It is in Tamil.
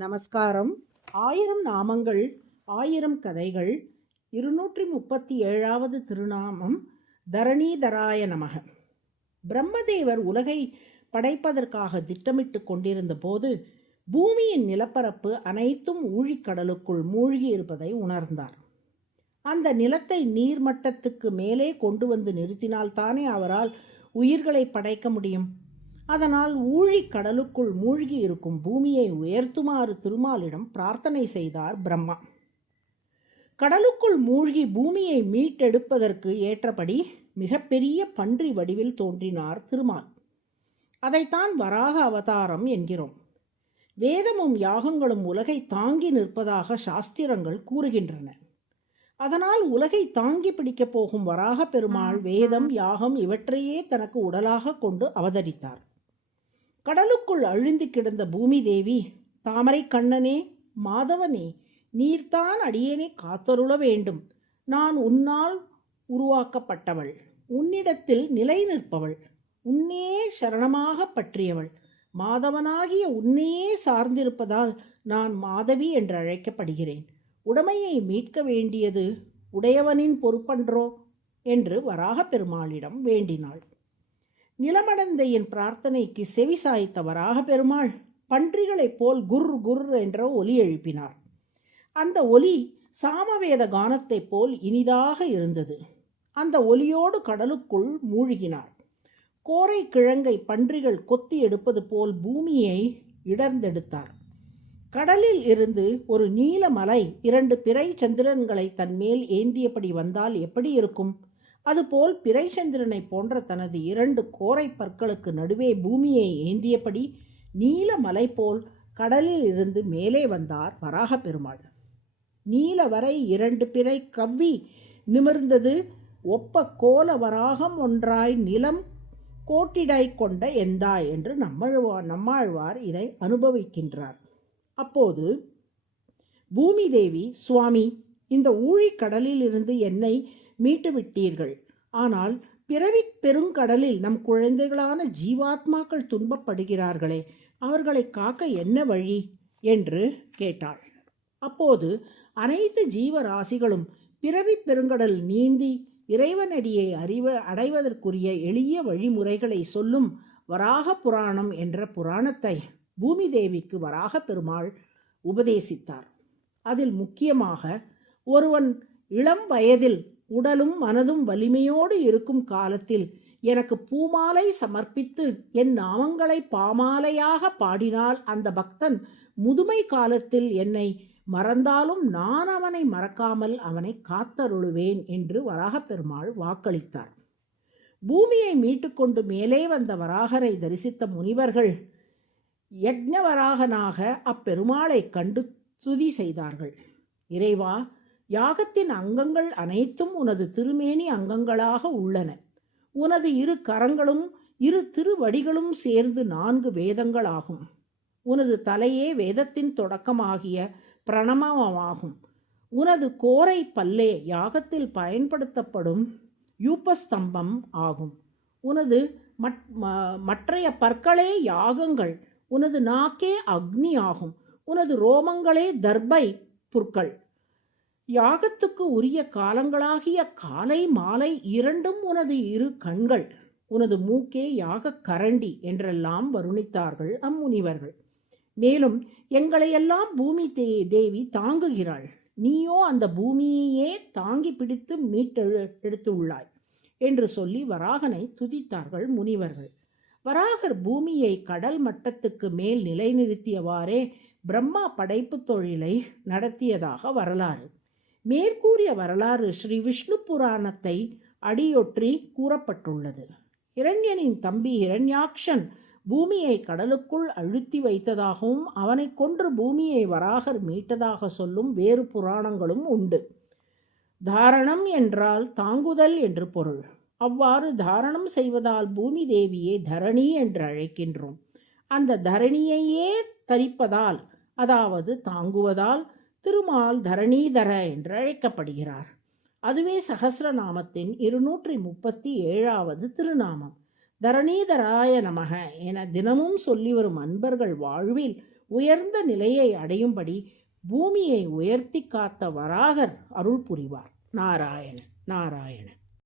நமஸ்காரம். 1000 நாமங்கள் 1000 கதைகள் 237வது திருநாமம் தரணீதராய நமக. பிரம்மதேவர் உலகை படைப்பதற்காக திட்டமிட்டு கொண்டிருந்த போது பூமியின் நிலப்பரப்பு அனைத்தும் ஊழிக்கடலுக்குள் மூழ்கி இருப்பதை உணர்ந்தார். அந்த நிலத்தை நீர்மட்டத்துக்கு மேலே கொண்டு வந்து நிறுத்தினால்தானே அவரால் உயிர்களை படைக்க முடியும். அதனால் ஊழிக்கடலுக்குள் மூழ்கி இருக்கும் பூமியை உயர்த்துமாறு திருமாலிடம் பிரார்த்தனை செய்தார் பிரம்மா. கடலுக்குள் மூழ்கி பூமியை மீட்டெடுப்பதற்கு ஏற்றபடி மிகப்பெரிய பன்றி வடிவில் தோன்றினார் திருமால். அதைத்தான் வராக அவதாரம் என்கிறோம். வேதமும் யாகங்களும் உலகை தாங்கி நிற்பதாக சாஸ்திரங்கள் கூறுகின்றன. அதனால் உலகை தாங்கி பிடிக்கப் போகும் வராக பெருமாள் வேதம் யாகம் இவற்றையே தனக்கு உடலாக கொண்டு அவதரித்தார். கடலுக்குள் அழுந்தி கிடந்த பூமி தேவி, தாமரை கண்ணனே, மாதவனே, நீர்தான் அடியேனை காத்தருள வேண்டும். நான் உன்னால் உருவாக்கப்பட்டவள், உன்னிடத்தில் நிலை நிற்பவள், உன்னே சரணமாக பற்றியவள், மாதவனாகிய உன்னையே சார்ந்திருப்பதால் நான் மாதவி என்று அழைக்கப்படுகிறேன். உடமையை மீட்க வேண்டியது உடையவனின் பொறுப்பன்றோ என்று வராக பெருமாளிடம் வேண்டினாள். நிலமடந்தையின் பிரார்த்தனைக்கு செவி சாய்த்த வராக பெருமாள் பன்றிகளைப் போல் குர் குர் என்ற ஒலி எழுப்பினார். அந்த ஒலி சாமவேத கானத்தைப் போல் இனிதாக இருந்தது. அந்த ஒலியோடு கடலுக்குள் மூழ்கினார். கோரை கிழங்கை பன்றிகள் கொத்தி எடுப்பது போல் பூமியை இடர்ந்தெடுத்தார். கடலில் இருந்து ஒரு நீல மலை 2 பிறை சந்திரன்களை தன்மேல் ஏந்தியபடி வந்தால் எப்படி இருக்கும்? அதுபோல் பிறைச்சந்திரனை போன்ற தனது 2 கோரை பற்களுக்கு நடுவே பூமியை ஏந்தியபடி நீல மலை போல் கடலில் இருந்து மேலே வந்தார் வராக பெருமாள். நீல வரை 2 பிறை கவ்வி நிமிர்ந்தது. ஒப்ப கோல வராகம் ஒன்றாய் நிலம் கோட்டிடாய் கொண்ட எந்தாய் என்று நம்மாழ்வார் இதை அனுபவிக்கின்றார். அப்போது பூமி தேவி, சுவாமி, இந்த ஊழிக்கடலில் இருந்து என்னை மீட்டு விட்டீர்கள். ஆனால் பிறவி பெருங்கடலில் நம் குழந்தைகளான ஜீவாத்மாக்கள் துன்பப்படுகிறார்களே, அவர்களை காக்க என்ன வழி என்று கேட்டாள். அப்போது அனைத்து ஜீவராசிகளும் பிறவி பெருங்கடல் நீந்தி இறைவனடியை அடைவதற்குரிய எளிய வழிமுறைகளை சொல்லும் வராக புராணம் என்ற புராணத்தை பூமி தேவிக்கு வராக பெருமாள் உபதேசித்தார். அதில் முக்கியமாக, ஒருவன் இளம் வயதில் உடலும் மனதும் வலிமையோடு இருக்கும் காலத்தில் எனக்கு பூமாலை சமர்ப்பித்து என் நாமங்களை பாமாலையாக பாடினால் அந்த பக்தன் முதுமை காலத்தில் என்னை மறந்தாலும் நான் அவனை மறக்காமல் அவனை காத்தருளுவேன் என்று வராக பெருமாள் வாக்களித்தார். பூமியை மீட்டுக்கொண்டு மேலே வந்த வராகரை தரிசித்த முனிவர்கள் யக்ஞவராகனாக அப்பெருமாளை கண்டு துதி செய்தார்கள். இறைவா, யாகத்தின் அங்கங்கள் அனைத்தும் உனது திருமேனி அங்கங்களாக உள்ளன. உனது 2 கரங்களும் 2 திருவடிகளும் சேர்ந்து 4 வேதங்களாகும். உனது தலையே வேதத்தின் தொடக்கமாகிய பிரணவமாகும். உனது கோரை பல்லே யாகத்தில் பயன்படுத்தப்படும் யூபஸ்தம்பம் ஆகும். உனது மற்றைய பற்களே யாகங்கள். உனது நாக்கே அக்னி ஆகும். உனது ரோமங்களே தர்பை புற்கள். யாகத்துக்கு உரிய காலங்களாகிய காலை மாலை 2ம் உனது 2 கண்கள். உனது மூக்கே யாக கரண்டி என்றெல்லாம் வருணித்தார்கள் அம்முனிவர்கள். மேலும் எங்களையெல்லாம் பூமி தேவி தாங்குகிறாள், நீயோ அந்த பூமியையே தாங்கி பிடித்து மீட்டெடுத்துள்ளாய் என்று சொல்லி வராகனை துதித்தார்கள் முனிவர்கள். வராகர் பூமியை கடல் மட்டத்துக்கு மேல் நிலைநிறுத்தியவாறே பிரம்மா படைப்பு தொழிலை நடத்தியதாக வரலாறு. மேற்கூறிய வரலாறு ஸ்ரீ விஷ்ணு புராணத்தை அடியொற்றி கூறப்பட்டுள்ளது. இரண்யனின் தம்பி இரண்யாக்ஷன் பூமியை கடலுக்குள் அழுத்தி வைத்ததாகவும் அவனை கொன்று பூமியை வராகர் மீட்டதாக சொல்லும் வேறு புராணங்களும் உண்டு. தாரணம் என்றால் தாங்குதல் என்று பொருள். அவ்வாறு தாரணம் செய்வதால் பூமி தேவியை தரணி என்று அழைக்கின்றோம். அந்த தரணியையே தரிப்பதால், அதாவது தாங்குவதால் திருமால் தரணீதர என்று அழைக்கப்படுகிறார். அதுவே சகஸ்ரநாமத்தின் 237வது திருநாமம். தரணீதராய நமக என தினமும் சொல்லி வரும் அன்பர்கள் வாழ்வில் உயர்ந்த நிலையை அடையும்படி பூமியை உயர்த்தி காத்த வராகர் அருள் புரிவார். நாராயண நாராயண.